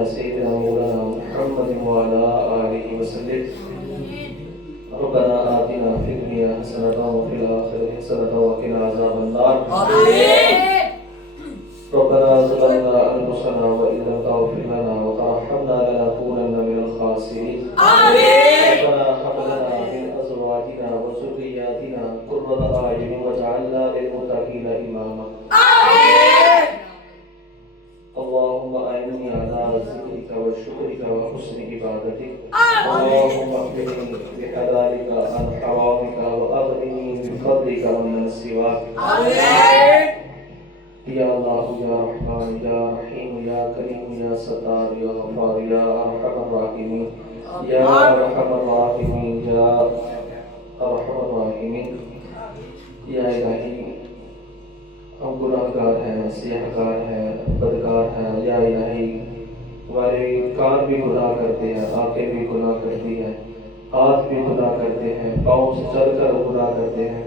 على سيدنا مولانا محمد وعلى آله وسلم. ربنا آتنا في الدنيا حسنة وفي الآخرة حسنة وقنا عذاب النار. ربنا ظلمنا أنفسنا وإن لم تغفر لنا وترحمنا لنكونن من الخاسرين. ربنا هب لنا من أزواجنا وذرياتنا قرة أعين واجعلنا للمتقين إماما. اللهم أعني على ذكرك وشكرك وحسن عبادتك. اللهم اغفرني بحلالك عن حرامك وأغنني بفضلك عمن سواك. یا اللہ یا رحمان یا رحیم یا کریم یا ستار یا غفار یا ارحم الراحمین یا ارحم الراحمین یا ارحم الراحمین. یا الہی ہم گناہگار ہیں، سیاہگار ہیں، بدکار ہیں. یا الہی ہمارے کان بھی گناہ کرتے ہیں، آنکھیں بھی گناہ کرتی ہیں، ہاتھ بھی گناہ کرتے ہیں، پاؤں سے چل کر گناہ کرتے ہیں.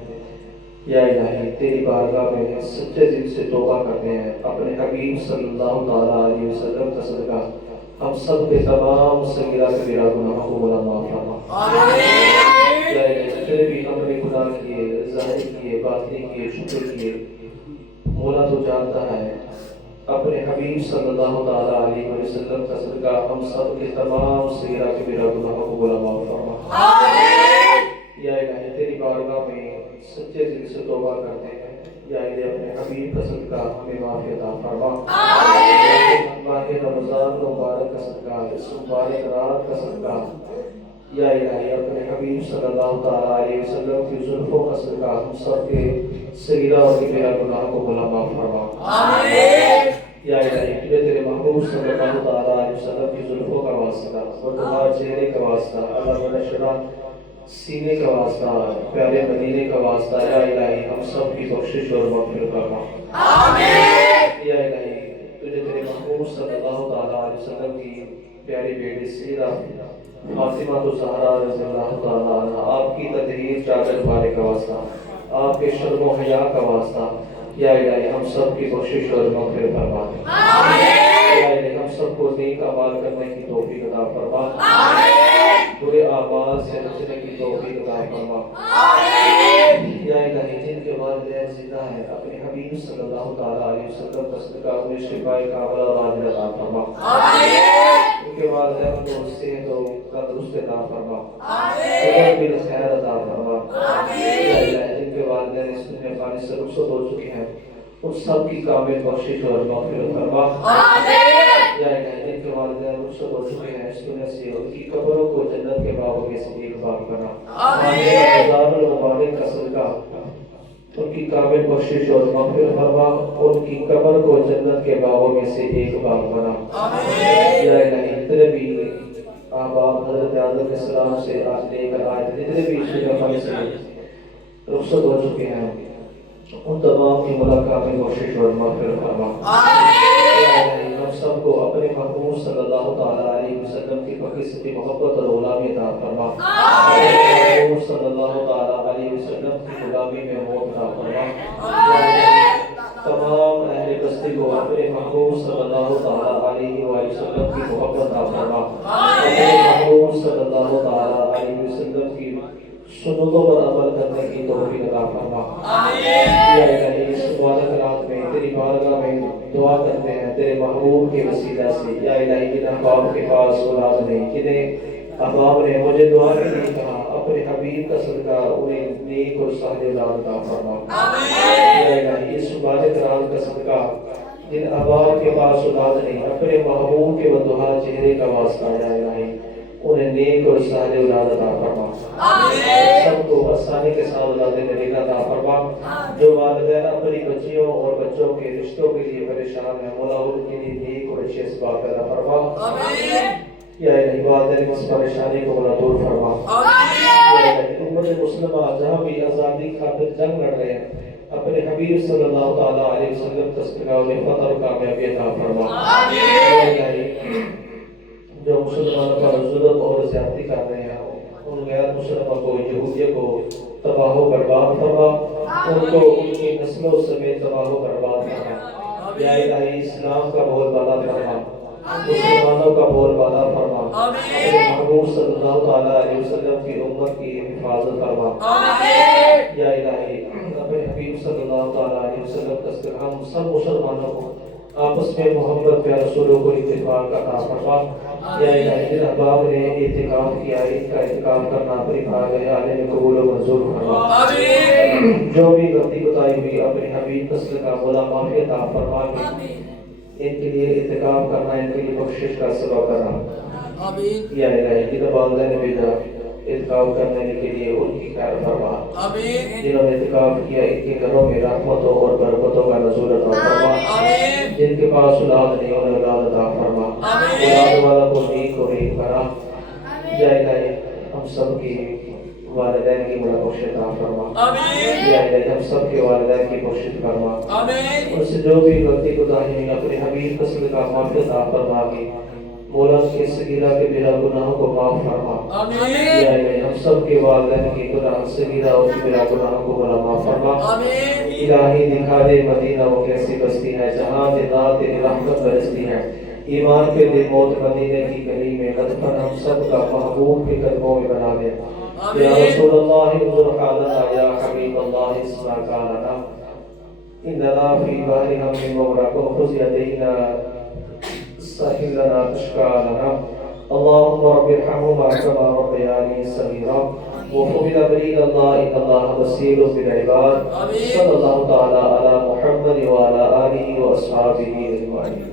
یا الہی تیری بارگاہ میں سچے دل سے توبہ کرتے ہیں. اپنے حبیب صلی اللہ تعالیٰ علیہ وسلم کا صدقہ ہم سب کے تمام صغیرہ کبیرہ گناہوں کو مولا معاف فرما. یا الہی جتنے بھی ہم نے گناہ کیے، ظاہر کیے، باطنی کیے، شکر کیے، مولا تو جانتا ہے. اپنے حبیب صلی اللہ تعالیٰ علیہ وسلم کا صدقہ ہم سب کے تمام صغیرہ کبیرہ گناہوں کو مولا معاف فرما. یا الہی تیری بارگاہ میں سچے دل سے توبہ کرتے ہیں. یا الہی اپنے حبیب کا صدقہ ہمیں معافی عطا فرما. ماہ رمضان مبارک کا صدقہ، اس مبارک رات کا صدقہ، یا الہی اپنے حبیب صلی اللہ تعالیٰ علیہ وسلم کی زلفوں کا صدقہ ہم سب کے صغیرہ اور کبیرہ گناہ کو مولا معاف فرما. یا الہی تیرے محبوب صلی اللہ تعالیٰ علیہ وسلم کی زلفوں کا واسطہ اور تمہارے چہرے کا واسطہ، اللہ منشرہ سینے کا واسطہ، پیارے مدینے کا واسطہ، یا الہی ہم سب کی بخشش اور مغفرت فرما. یا الہی تجھے تیرے محبوب صلی اللہ تعالیٰ علیہ وسلم کی پیاری بیٹی سیدہ فاطمہ الزہرا رضی اللہ تعالیٰ عنہ، آپ کی تطہیر چادر پانے کا واسطہ، آپ کے شرم و حیا کا واسطہ، یا الہی ہم سب کی بخشش اور مغفرت فرما. یا الہی ہم سب کو نیک اعمال کرنے کی توفیق عطا فرما، برے اعمال سے بچنے کی توفیق عطا فرما. یا الہی جن کے والدین زندہ ہیں، اپنے حبیب صلی اللہ تعالیٰ علیہ وسلم کا صدقہ انہیں شفاء کاملہ اور عاجلہ عطا فرما. ان کے والدین کو صحت و تندرستی عطا فرما، صحت بالخیر عطا فرما. یا الہی جن کے والدین اس دنیا فانی سے رخصت ہو چکے ہیں، ان سب کی کامل بخشش اور مغفرت فرما. یا الہی جن کے والدین رخصت ہو چکے ہیں اس دنیا سے، ان کی قبروں کو جنت کے باغوں میں سے ایک باغ بنا. رمضان المبارک کا صدقہ ان کی کامل بخشش اور مغفرت فرما، ان کی قبر کو جنت کے باغوں میں سے ایک باغ بنا. یا الہی جتنے بھی آباء حضرت آدم علیہ السلام سے آج لے کر آئے، جتنے بھی اس دنیا سے رخصت ہو چکے ہیں، ان تمام کی ملاقات میں بخشش اور مغفرت فرما. ہم سب کو اپنے محبوب صلی اللہ تعالیٰ علیہ وسلم کی فقیر سے محبت اور غلامی عطا فرما. محبوب صلی اللہ تعالیٰ علیہ وسلم کی غلامی میں موت عطا فرما. تمام اہل بستی کو اپنے محبوب صلی اللہ تعالیٰ علیہ وسلم کی محبت عطا فرما. اپنے محبوب صلی اللہ تعالیٰ علیہ وسلم کی سنتوں پر عمل کرنے کی توفیق عطا فرما. یا الہی اس مبارک رات میں تیری بارگاہ میں دعا کرتے ہیں تیرے محبوب کے وسیلہ سے. یا الہی جن احباب کے پاس اولاد نہیں، جنہیں احباب نے مجھے دعا کے لیے کہا، اپنے حبیب کا صدقہ انہیں نیک اور صالح اولاد عطا فرما. یا الہی اس مبارک رات کا صدقہ جن احباب کے پاس اولاد نہیں، اپنے محبوب کے بدوہا چہرے کا واسطہ، یا الہی انہیں نیک اور صالح اولاد عطا فرما. سب کو آسانی کے ساتھ اولاد نیک عطا فرما. جو والدین اپنی بچیوں اور بچوں کے رشتوں کے لیے پریشان ہیں، مولا ان کے لیے نیک اور اچھے اسباب پیدا فرما. یا الہی والدین اس پریشانی کو مولا دور فرما. یا الہی امت مسلمہ جہاں بھی آزادی خاطر جنگ لڑ رہے ہیں، اپنے حبیب صلی اللہ تعالیٰ علیہ وسلم کا صدقہ انہیں فتح اور کامیابی عطا فرما. یا الہی جو مسلمانوں پر ظلم اور زیادتی کر رہے ہیں، ان غیر مسلموں کو، یہودیوں کو تباہ و برباد فرما، ان کو ان کی نسلوں سمیت تباہ و برباد فرما. یا الہی اسلام کا بہت بڑا فرما، مسلمانوں کا بول بالا فرما، اپنے محبوب صلی اللہ تعالیٰ علیہ وسلم کی امت کی حفاظت فرما یا الہی، اپنے حبیب صلی اللہ تعالیٰ علیہ وسلم کا ہم سب مسلمانوں کو آپس میں محبت یا رسولوں کو اتفاق عطا فرما یا الہی، جن احباب نے اعتکاف کیا ان کا اعتکاف کرنا اپنی بارگاہ میں قبول و منظور فرما، جو بھی غلطی کوتاہی ہوئی اپنے حبیب نسل کا مولا معافی عطا فرما، ان کے لیے اعتکاف کرنا ان کے لیے بخشش کا سبب کرنا یا الہی، جن والدین نے بھیجا اعتکاف کرنے کے لیے ان کی خیر فرما، جنہوں نے اعتکاف کیا ان کے گھروں میں رحمتوں اور برکتوں کا نزول عطا فرما، جن کے پاس اولاد نہیں انہیں اولاد عطا فرما، اولاد والا کو نیک و نیک بنا یا الہی، ہم سب کی والدین کی بڑا بخش عطا فرما یا الہی، ہم سب کے والدین کی بخش فرما، ان سے جو بھی غلطی کوتاہی ہوئی اپنے حبیب رسول کا معافی عطا فرما کی مولا کے صغیرہ کے بلا گناہوں کو معاف فرما یا الہی، ہم سب کے والدین کی گناہ صغیرہ اور بلا گناہوں کو بلا معاف فرما الہی، دکھا دے مدینہ وہ کیسی بستی ہے جہاں دنات تیری رحمت برستی ہے، ایمان کے دل موت مدینے کی گلی میں لطفاً ہم سب کا محبوب کے قدموں میں بنا دے یا رسول اللہ انظر حالنا یا حبیب اللہ اسمع قالنا اننا فی بحر ہم مغرق خذ یدینا سہل لنا اشکالنا اللہم رب ارحمہما کما ربیانی صغیرا وقبل برید اللہ ان اللہ بصیر بالعباد صلی اللہ تعالی علی محمد وعلی آلہ واصحابہ اجمعین.